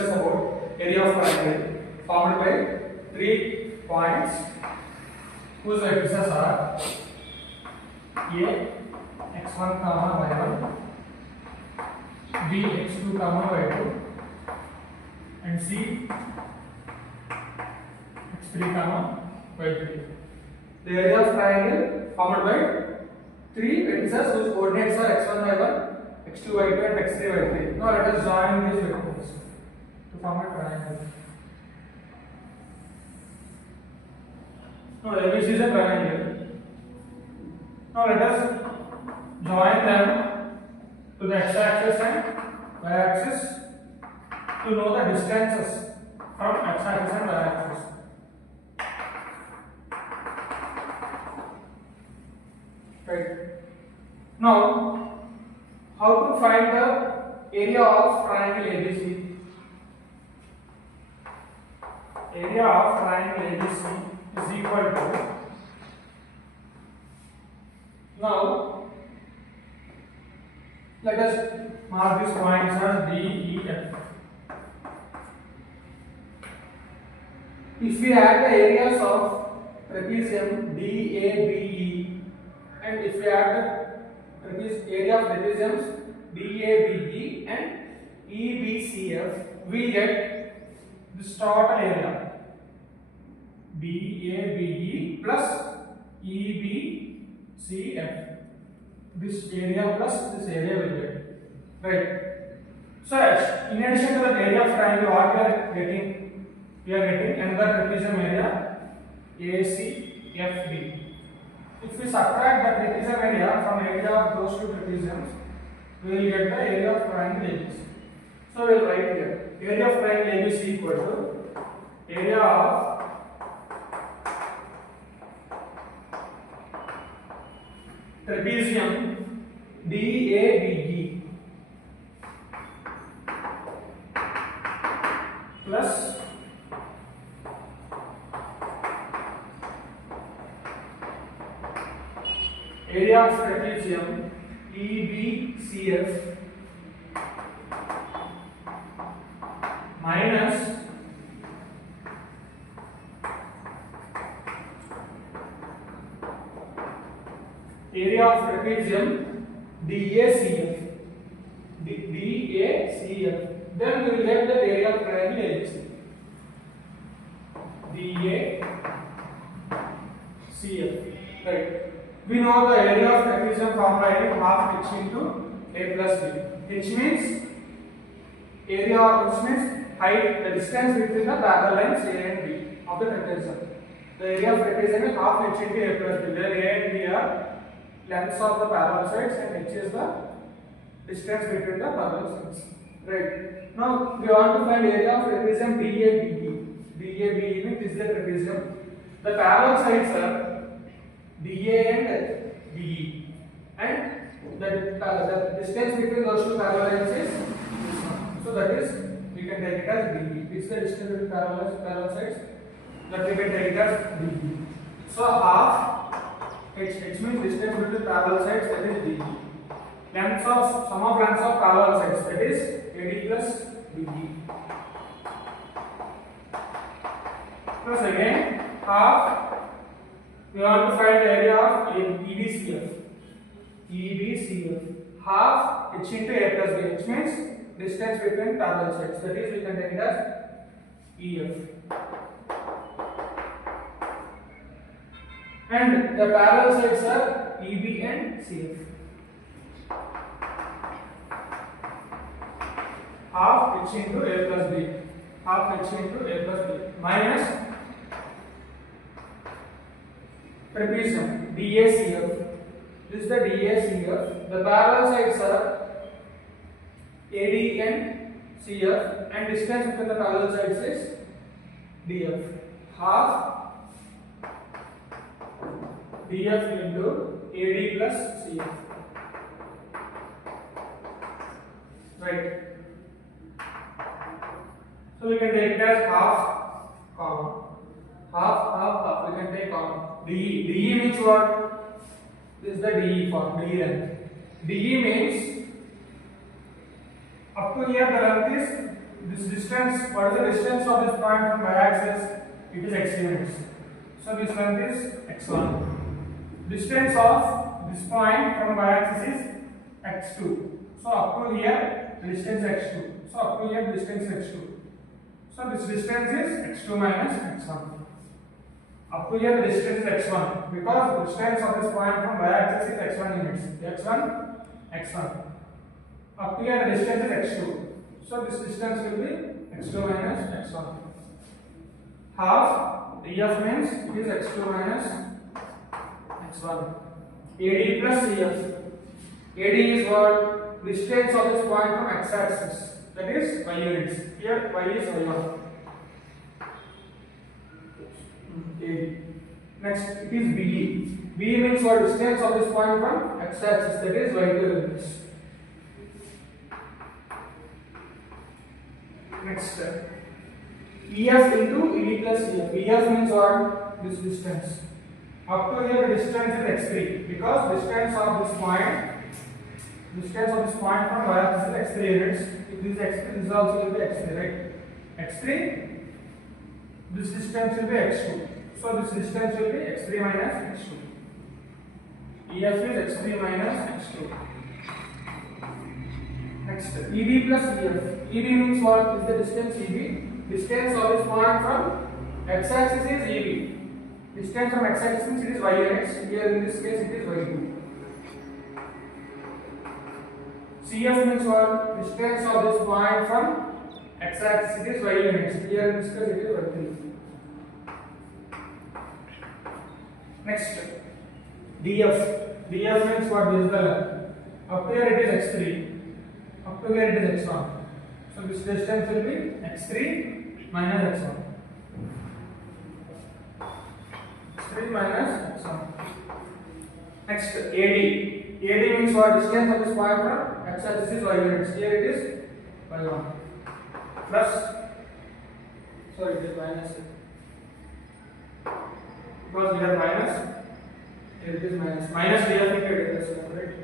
discuss about area of triangle formed by 3 points whose vertices are A x1 comma y1, B x2 comma y2, and C x3 comma y3. The area of triangle formed by 3 vertices whose coordinates are x1 y1, x2 y2 and x3 y3. Now let us join these vectors to form a triangle. Now ABC is a triangle. Now let us join them to the x-axis and y-axis to know the distances from x-axis and y-axis. Right. Now, how to find the area of triangle ABC? Area of triangle ABC is equal to, now let us mark these points as D, E, F. If we add the areas of trapezium D, A, B, E, and if we add the area of trapeziums D, A, B, E and E, B, C, F, we get this total area D, A, B, E plus E, B, C, F. This area plus this area will get, right? So in addition to the area of triangle, what we are getting? We are getting another trapezium area AC, FD. If we subtract the trapezium area from area of those two trapeziums, we will get the area of triangle ABC. So we will write here area of triangle ABC equal to area of trapezium DABE plus area of trapezium EBCF minus area of trapezium DACF. Then we will get the area of triangle ABC. DACF. Right. We know the area of trapezium formula is half h into a plus b. H means area, which means height, the distance between the parallel lines A and B of the trapezium. The area of trapezium is half h into a plus b. Where A and B are lengths of the parallel sides and h is the distance between the parallel sides. Right. Now we want to find area of trapezium DABE. DABE means this is the trapezium. The parallel sides are DA and BE, and the distance between those two parallel lines is this one. So that is, we can take it as DE. This is the distance between parallel sides, that we can take it as DE. So half h means distance between parallel sides, that is DE. Lengths of sum of lengths of parallel sides, that is AD plus BE. Plus again half. We want to find the area of EBCF. EBCF. Half h into a plus b, which means distance between parallel sides. That is, we can take it as EF. And the parallel sides are EB and CF. Half h into a plus b. Half h into a plus b minus trapezium DACF. This is the DACF. The parallel sides are AD and CF, and distance between the parallel sides is DF. Half DF into AD plus CF. Right. So we can take it as half comma. Half. We can take common. DE means what? This is the DE form, DE length. DE means up to here the length is This distance, what is the distance of this point from y-axis? It is x units. So this length is x1. Distance of this point from y-axis is x2. So up to here, the distance is x2. So up to here, the distance is x2. So this distance is x2 minus x1. Up to here, the distance is x1 because the distance of this point from y-axis is x1 units. x1, x1. Up to here, the distance is x2. So this distance will be x2 minus x1. Half df means it is x2 minus x1. AD plus CF. AD is what? Distance of this point from x-axis. That is y units. Here y is y1. AD. Next it is BE. BE means what? Distance of this point from x-axis. That is y2 units. Next step. EF into ED plus EF. EF means what? This distance. Up to here the distance is x3 because distance of this point from y-axis is x3 units. If this is x3, this also will be x3, right? x3. This distance will be x2. So this distance will be x3 minus x2. EF is x3 minus x2. Next, EB plus EF. EB means what? Is the distance EB. Distance of this point from x-axis is EB. Distance from x-axis means it is y units. Here in this case it is y2. CF means what? Distance of this point from x-axis it is y units. Here in this case it is y3. Next, DF. DF means what? This is the length. Up here it is x3. Up to here it is x1. So this distance will be x3 minus x1. x3 minus x1. Next, AD. AD means what? Distance of this point from x-axis is y units. Here it is y1 plus. So it is minus. Because we have minus. Here it is minus. Minus DF into it, right?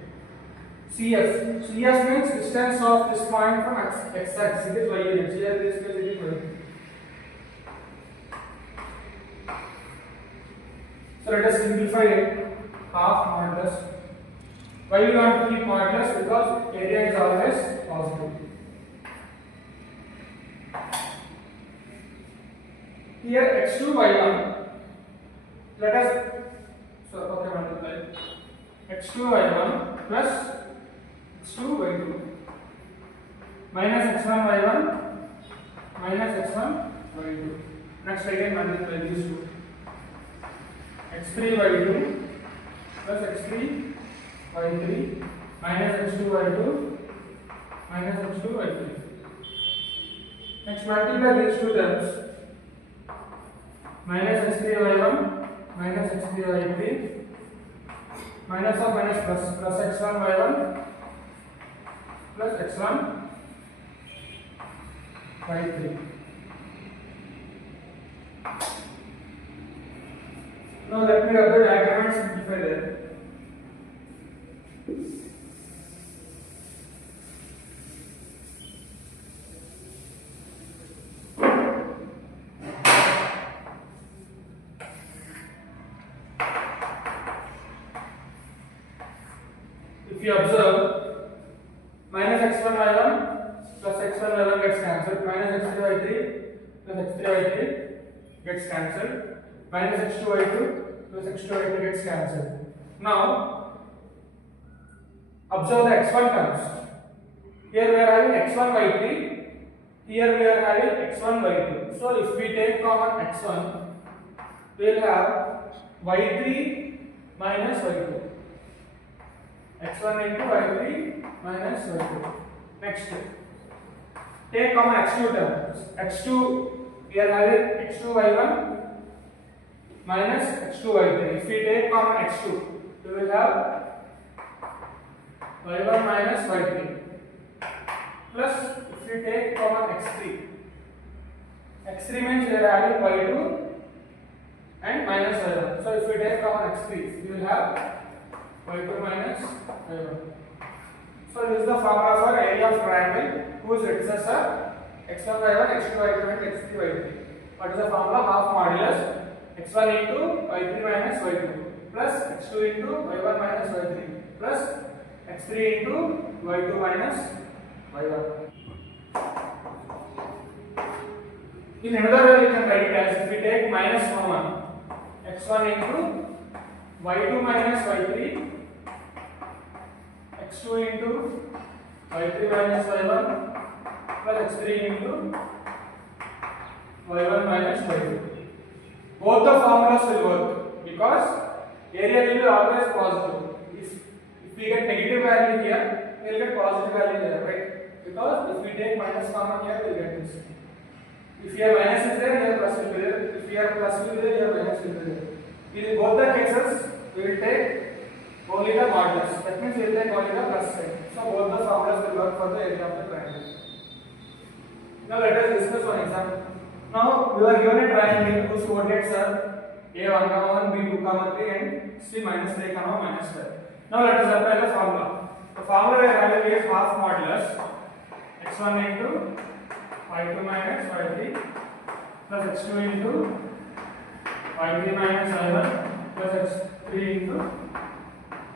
CF. CF means distance of this point from x-axis. It is y units. Here in this case it is y. So let us simplify it. Half modulus. Why we want to keep modulus? Because area is always positive. Here x2 y1. Let us multiply x2 y1 plus x2 y2 minus x1 y1 minus x1 y2. Next again multiply these two. x3 y2 plus x3 y3 minus x2 y2 minus x2 y3. Next multiply these two terms. Minus x3 y1 minus x3 y3 minus of minus plus x1 y1 plus x1 y3. Now let me rub the diagram and simplify that. If you observe, minus x1 y1 plus x1 y1 gets cancelled, minus x3 y3 plus x3 y3 gets cancelled, minus x2 y2 plus x2 y2 gets cancelled. Now, observe the x1 terms. Here we are having x1 y3, here we are having x1 y2. So if we take common x1, we will have y3 minus y2. x1 into y3 minus y2. Next, take common x2 terms. x2, we are having x2 y1 minus x2 y3. If we take common x2, we will have y1 minus y3 plus if we take common x3. x3 means we are having y2 and minus y1. So if we take common x3, we will have y2 minus y1. So this is the formula for area of triangle whose vertices are x1 y1, x2 y2 and x3 y3. What is the formula? Half modulus x1 into y3 minus y2 plus x2 into y1 minus y3 plus x3 into y2 minus y1. In another way we can write it as, if we take minus common, x1 into y2 minus y3, x2 into y3 minus y1 plus x3 into y1 minus y2. Both the formulas will work because area will be always positive. If we get negative value here, we will get positive value there, right? Because if we take minus common here, we will get this. If here minus is there, here plus will be there. If here plus will be there, here minus will be there. In both the cases, we will take only the modulus. That means we will take only the plus sign. So both the formulas will work for the area of the triangle. Now let us discuss one example. Now we are given a triangle whose coordinates are a1, 1, b2, 3 and c minus 3, minus 5. Now let us apply the formula. The formula we are having is half modulus x1 into y2 minus y3 plus x2 into y3 minus y1 plus x3 into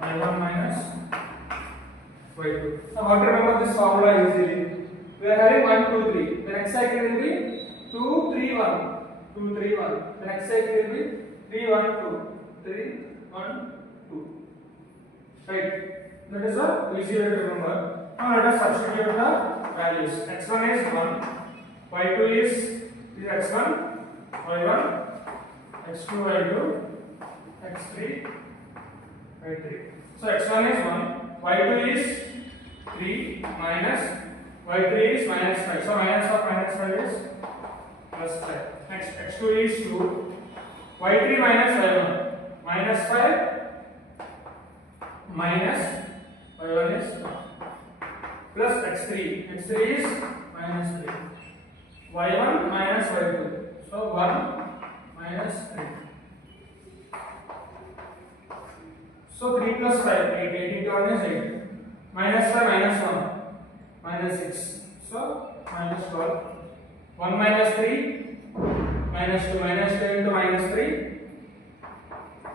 y1 minus y2. Now how to remember this formula easily? We are having 1, 2, 3. The next cycle will be 2, 3, 1. 2, 3, 1. The next cycle will be 3, 1, 2. 3, 1, 2. Right. That is the easy way to remember. Now let us substitute the values. x1 is 1. y2 is x1. y1. x2, y2. x3. y3. So x1 is 1. y2 is 3 minus y3 is minus 5. So minus of minus 5 is plus 5. Next x2 is 2. y3 minus y1 minus 5 minus y1 is 1 plus x3. x3 is minus 3. y1 minus y2. So 1 minus 3. So 3 plus 5, 8. 8 into 1 is 8. Minus 5 minus 1. Minus 6. So minus 12. 1 minus 3 minus 2 minus 2 into minus 3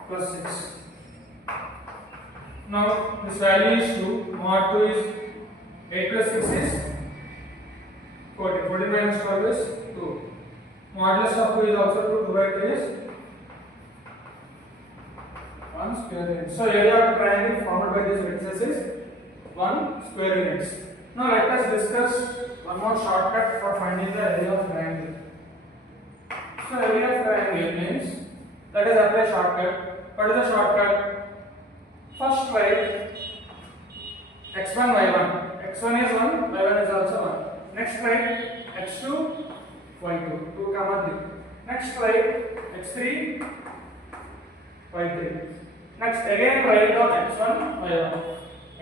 plus 6. Now this value is 2. Mod 2 is 8 plus 6 is 14. 14 minus 12 is 2. Modulus of 2 is also 2. 2 by 2 is 1 square unit. So area of triangle formed by these vertices is 1 square units. Now let us discuss one more shortcut for finding the area of triangle. So area of triangle means, let us apply shortcut. What is the shortcut? First write x1 y1. x1 is 1, y1 is also 1. Next write x2 y2, 2, 3. Next write x3 y3. Next again write down x1 y1.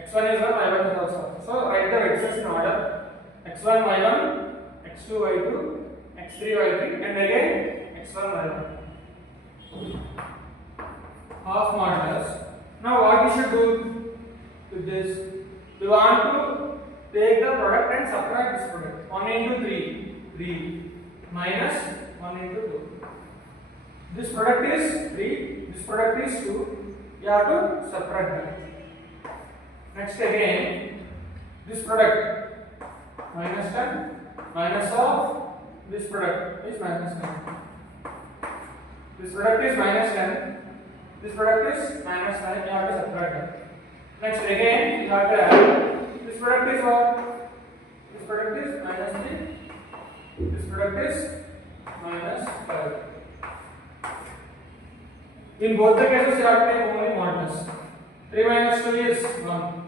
x1 is 1, y1 is also 1. So write the vectors in order: x1 y1, x2 y2, x3 y3, and again x1 y1. Half modulus. Now what we should do with this? We want to take the product and subtract this product. 1 into 3, 3 minus 1 into 2. This product is 3, this product is 2. You have to subtract that. Next again, this product minus 10 minus of this product is minus 10. This product is minus 10. This product is minus 9. You have to subtract that. Next again, you have to add. This product is what? This product is minus 3. This product is minus 5. In both the cases, you have to take only modulus. 3 minus 2 is 1.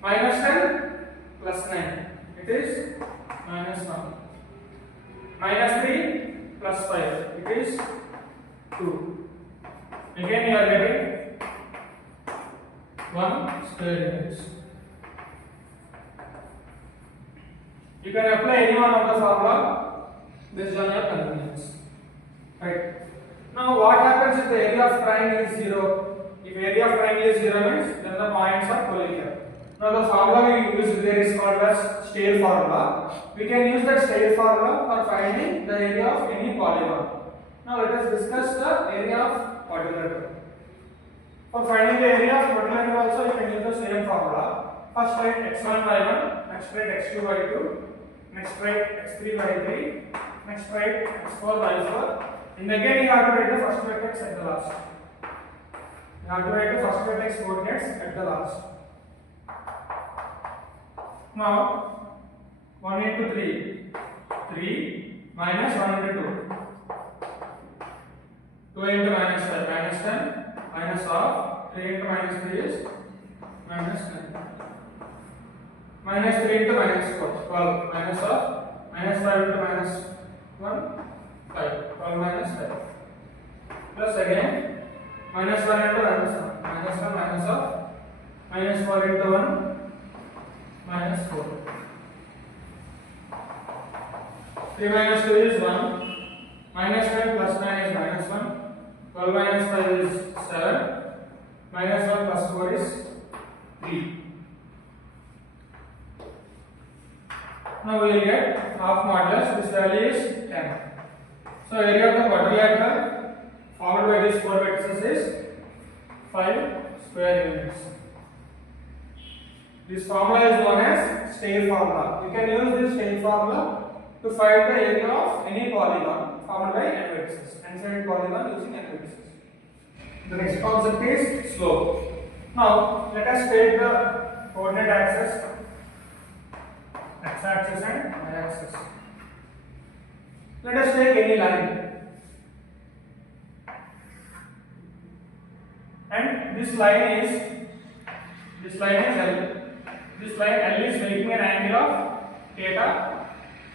Minus 10 plus 9. It is minus 1. Minus 3 plus 5. It is 2. Again you are getting 1 square units. You can apply any one of the formula based on your convenience. Right. Now what happens if the area of triangle is 0? If area of triangle is 0 means then the points are collinear. Now the formula we use there is called as Stair formula. We can use that Stair formula for finding the area of any polygon. Now let us discuss the area of quadrilateral. For finding the area of quadrilateral also you can use the same formula. First write x1 y1, next write x2 y2, next write x3 y3, next write x4 y4, and again you have to write the first vertex at the last. You have to write the first vertex coordinates at the last. Now 1 into 3, 3 minus 1 into 2, 2 into minus 5, minus 10, minus half, 3 into minus 3 is minus 10, minus 3 into minus 4, 12, minus half, minus 5 into minus 1, 5, 12 minus 5, plus again, minus 1 into minus 1, minus 1 minus half, minus 4 into 1, minus 4. 3 minus 2 is 1, minus 10 plus 9 is minus 1, 12 minus 5 is 7, minus 1 plus 4 is 3. Now we will get half modulus, this value is 10. So area of the quadrilateral formed by these 4 vertices is 5 square units. This formula is known as Stair formula. You can use this Stair formula to find the area of any polygon formed by n vertices. N-sided polygon using n vertices. The next concept is slope. Now let us take the coordinate axis, x-axis and y-axis. Let us take any line, and this line is L. This line L is making an angle of theta.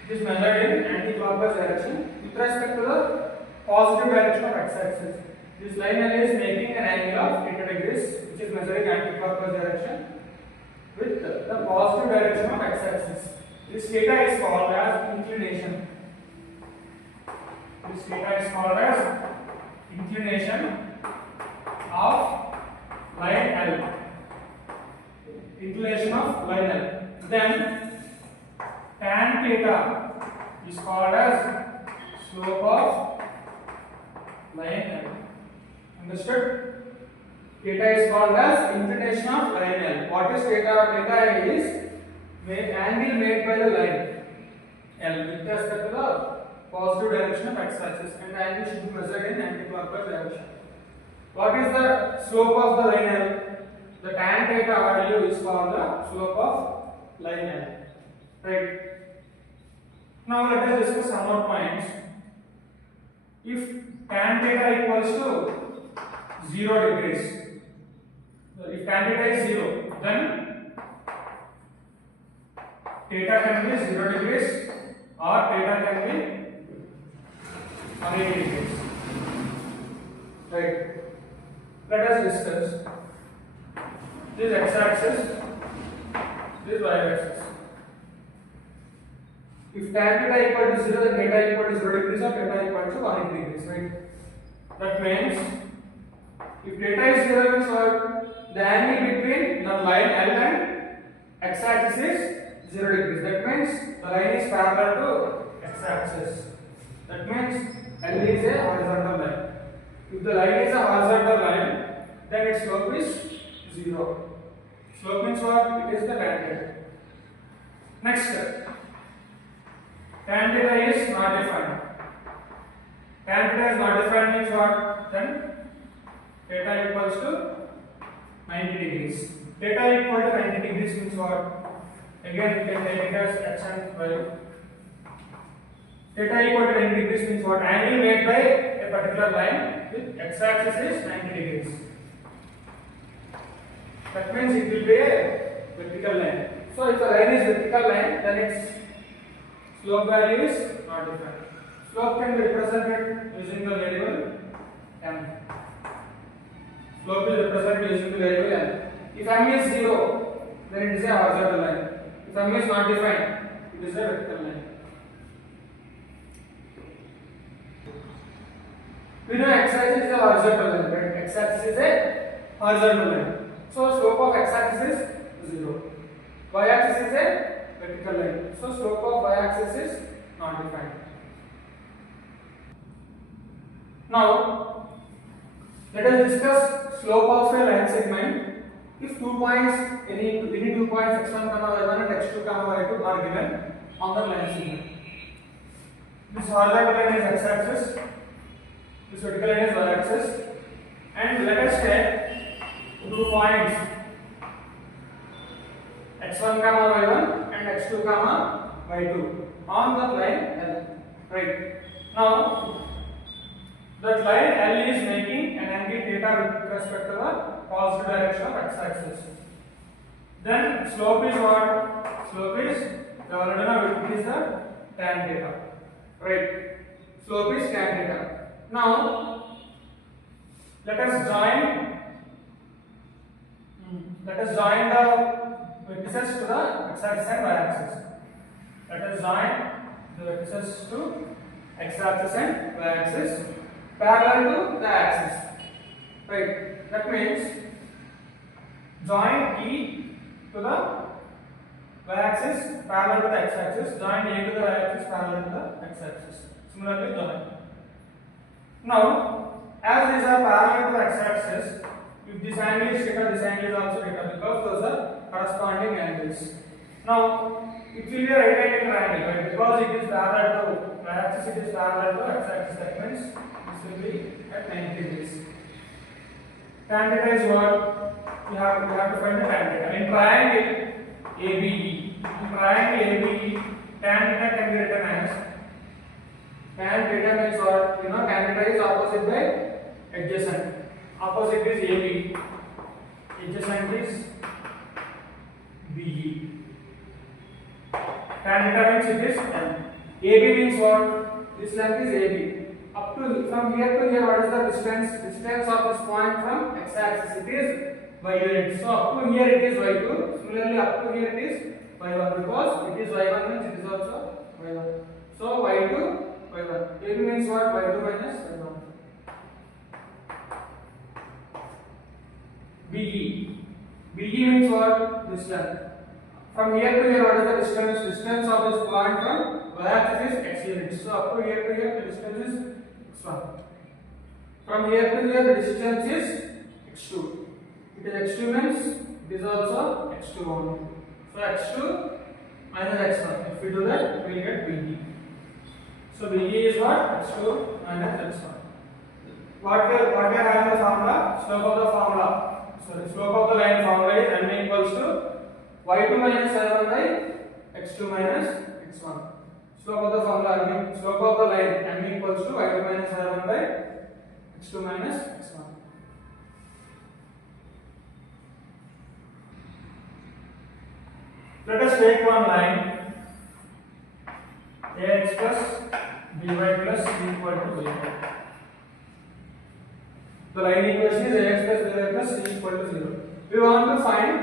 It is measured in anti-clockwise direction with respect to the positive direction of x-axis. This line L is making an angle of theta degrees, which is measuring anti-clockwise direction with the positive direction of x-axis. This theta is called as inclination. This theta is called as inclination of line L. Inclination of line L. Then tan theta is called as slope of line L. Understood? Theta is called as inclination of line L. What is theta? Theta is angle made by the line L with respect to the positive direction of x-axis, and the angle should be measured in anti-clockwise direction. What is the slope of the line L? The tan theta value is called the slope of line L. Right. Now let us discuss some more points. If tan theta equals to 0 degrees, if tan theta is 0, then theta can be 0 degrees or theta can be 180 degrees. Right. Let us discuss this x-axis, this y-axis. If tan theta equal to 0, then theta equal to 0 degrees or theta equal to 180 degrees, right? That means if theta is 0 means what? The angle between the line L and x-axis is 0 degrees. That means the line is parallel to x-axis. That means L is a horizontal line. If the line is a horizontal line, then its slope is 0. Slope means what? It is the tan theta. Next step. Tan theta is not defined. Tan theta is not defined means what? Then theta equals to 90 degrees. Theta equal to 90 degrees means what? Again we can take it as x and y. Theta equal to 90 degrees means what? Angle made by a particular line with x-axis is 90 degrees. That means it will be a vertical line. So if the line is vertical line, then its slope value is not defined. Slope can be represented using the variable m. Slope is represented using the variable m. If m is 0, then it is a horizontal line. If m is not defined, it is a vertical line. We know x-axis is a horizontal line, right? X-axis is a horizontal line. So slope of x-axis is 0. Y-axis is a vertical line. So slope of y-axis is not defined. Now let us discuss slope of a line segment. If 2 points, any 2 points x1, y1 and x2, y2 are given on the line segment. This horizontal line is x-axis, this vertical line is y-axis, and let us take 2 points x1, y1 and x2, y2 on the line L. Right. Now that line L is making an angle theta with respect to the positive direction of x-axis. Then slope is what? Slope is, we already know it is the tan theta. Right. Slope is tan theta. Now let us join the vertices to the x-axis and y-axis. Let us join the vertices to x-axis and y-axis parallel to the axis. Right. That means join E to the y-axis parallel to the x-axis. Join A to the y-axis parallel to the x-axis. Similarly, join. Now, as these are parallel to the x-axis, if this angle is theta, this angle is also theta because those are corresponding angles. Now, it will be a right angle triangle, right? Because it is parallel to y-axis, it is parallel to x-axis. That means this will be at 90 degrees. Tan theta is what? We have to find the tan theta. In triangle ABE, tan theta can be written as tan theta means what? You know, tan theta is opposite by adjacent. Opposite is AB, adjacent is BE. Tan theta means it is M. AB means what? This length is AB. Up to from here to here, what is the distance? Distance of this point from x-axis, it is y unit. So up to here it is y2. Similarly, up to here it is y1 because it is y1 means it is also y1. So y2, y1. AB means what? Y2 minus y1. BE means what? This length. From here to here, what is the distance? Distance of this point from y-axis is x units. So up to here the distance is x1. From here to here, the distance is x2. It is x2 means it is also x2 only. So x2 minus x1. If we do that, we will get BE. So BE is what? x2 minus x1. What we are having the formula? Slope of the formula. Sorry, slope of the line formula is m equals to y2 minus y1 by x2 minus x1. Slope of the formula, slope of the line m equals to y2 minus y1 by x2 minus x1. Let us take one line ax plus by plus c equal to 0. The line equation is ax plus by plus c equal to 0. We want to find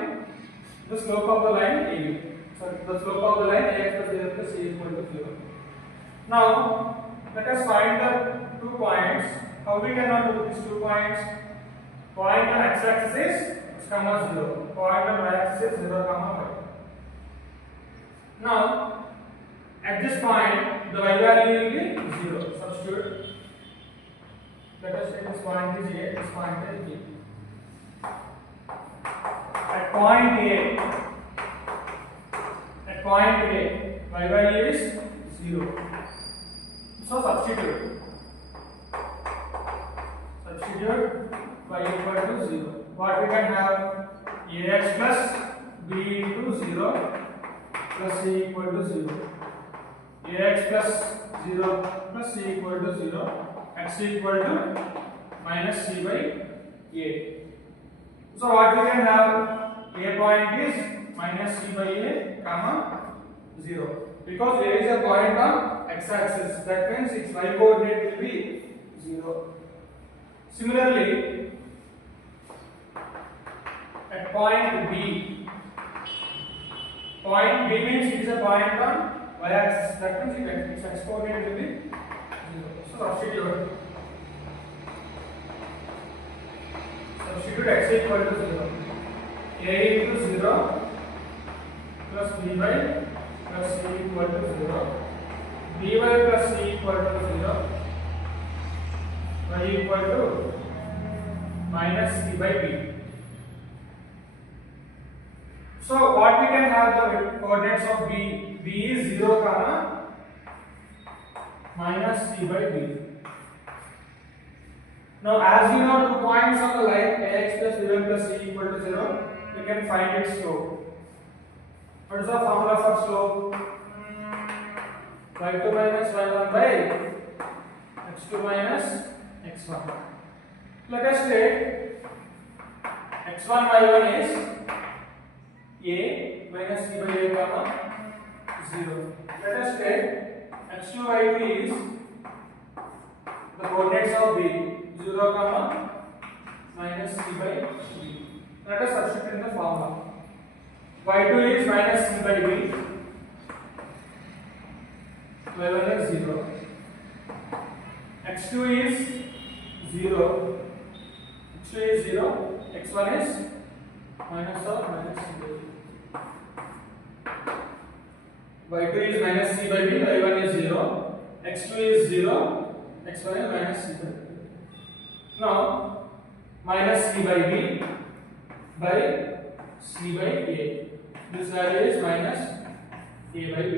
the slope of the line AB. So the slope of the line ax plus by plus c equal to 0. Now let us find the 2 points. How we cannot do these 2 points? Point on x-axis is x, 0. Point on y-axis is 0, y. Now at this point the y value will be 0. Substitute. Let us say this point is A, this point is B. At point A, y value is 0. So substitute y equal to 0. What we can have? Ax plus b into 0 plus c equal to 0. Ax plus 0 plus c equal to 0. X equal to minus c by a. So what we can have? A point is minus c by a comma 0 because there is a point on x-axis. That means its y coordinate will be 0. Similarly, at point B means it is a point on y-axis. That means its x coordinate will be 0. So substitute x equal to 0. A into 0 equal to minus c by b. So what we can have the coordinates of b? B is 0, comma minus c by b. Now as we know 2 points on the line ax plus by plus c equal to 0, we can find its slope. What is the formula for slope? y2 minus y1 by x2 minus x1. Let us take x1 y1 is a minus c by a comma 0. Let us take x2 y2 is the coordinates of b 0 comma minus c by b. Let us substitute in the formula. y2 is minus c by b, y1 is 0, x2 is 0, x2 is 0, x1 is minus of minus c by b. y2 is minus c by b, y1 is 0, x2 is 0, x1 is minus c by b. Now minus c by b by c by a. This value is minus a by b.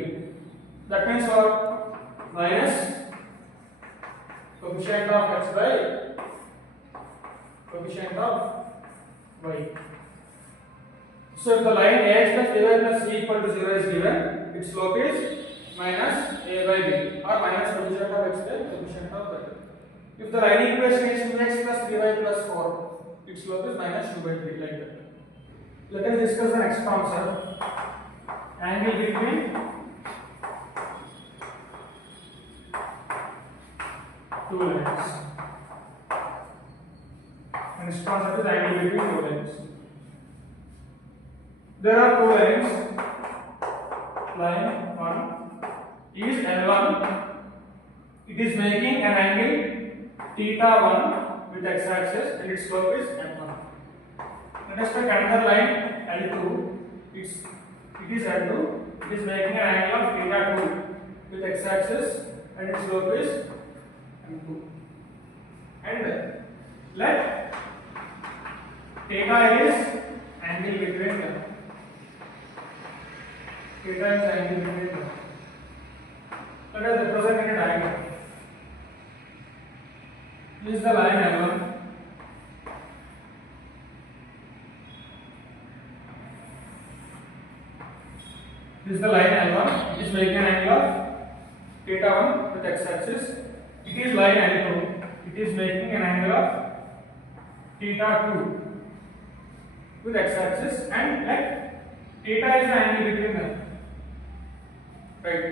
That means what? Minus coefficient of x by coefficient of y. So if the line ax plus by plus c equal to 0 is given, its slope is minus a by b or minus coefficient of x by coefficient of y. If the line equation is 2x plus 3y plus 4, its slope is minus 2 by 3, like that. Let us discuss the next concept. Angle between two lines. And this concept is angle between two lines. There are two lines. Line 1 is L1. It is making an angle theta 1 with x-axis and its slope is m1. Let us take another line L2. It is L2. It is making an angle of theta 2 with x-axis and its slope is m2. And let theta is angle between them. Theta is angle between them. Let us represent in a diagram. This is the line L1. This is the line L1. It is making an angle of theta 1 with x-axis. It is line L2. It is making an angle of theta 2 with x-axis, and like theta is the angle between them. Right?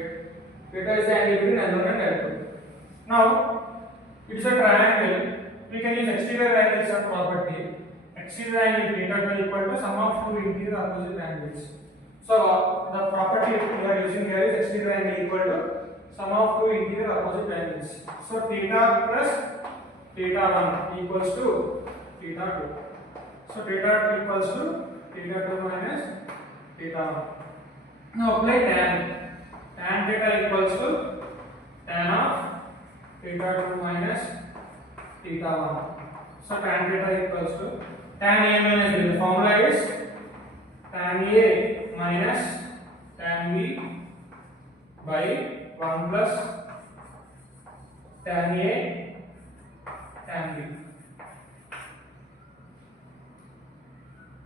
Theta is the angle between L1 and L2. Now it is a triangle. We can use exterior angles as property. Exterior angle theta 2 equal to sum of two interior opposite angles. So the property we are using here is exterior angle equal to sum of two interior opposite angles. So theta plus theta 1 equals to theta 2. So theta equals to theta 2 minus theta 1. Now apply tan. Tan theta equals to tan of theta 2 minus theta 1. So tan theta equals to tan A minus B. The formula is tan A minus tan B by 1 plus tan A tan B.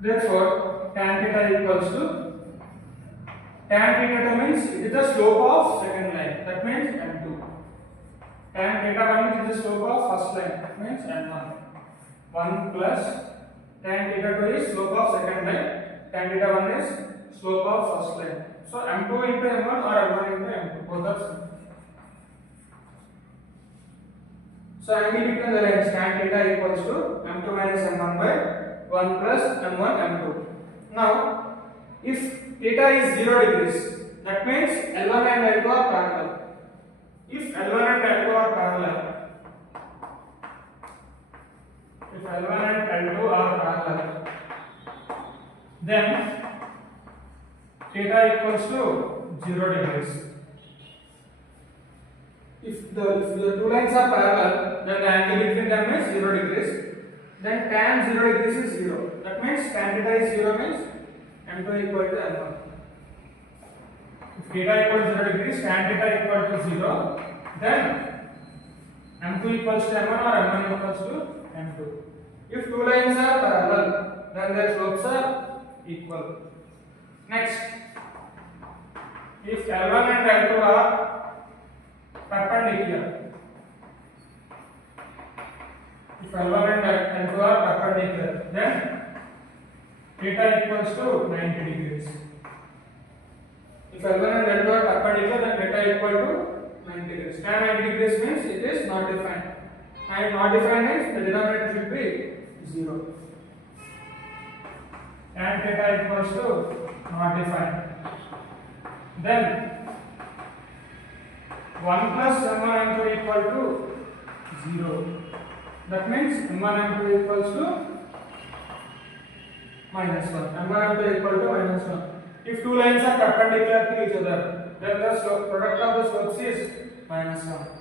Therefore, tan theta equals to tan theta 2 means it is the slope of second line. That means m2. Tan theta 1 means it is the slope of first line. That means m1. 1 plus tan theta 2 is slope of second line. Tan theta 1 is slope of first line. So m2 into m1 or m1 into m2, both are same. So angle between the lines tan theta equals to m2 minus m1 by 1 plus m1 m2. Now if theta is 0 degrees, that means L1 and L2 are parallel. If L1 and L2 are parallel, then theta equals to 0 degrees. If if the two lines are parallel, then the angle between them is 0 degrees. Then tan 0 degrees is 0. That means tan theta is 0 means m2 equal to m1. If theta equals 0 degrees, tan theta equal to 0, then m2 equals to m1 or m1 equals to m2. If two lines are parallel, then their slopes are equal. Next, if L1 and L2 are perpendicular, if L1 and L2 are perpendicular, then theta equals to 90 degrees. If L1 and L2 are perpendicular, then theta equal to 90 degrees. Tan 90 degrees means it is not defined. And not defined means the denominator should be 0. Tan theta equals to not defined. Then 1 plus m1 m2 equal to 0. That means m1 m2 equals to minus 1. m1 m2 equal to minus 1. If two lines are perpendicular to each other, then the product of the slopes is minus 1.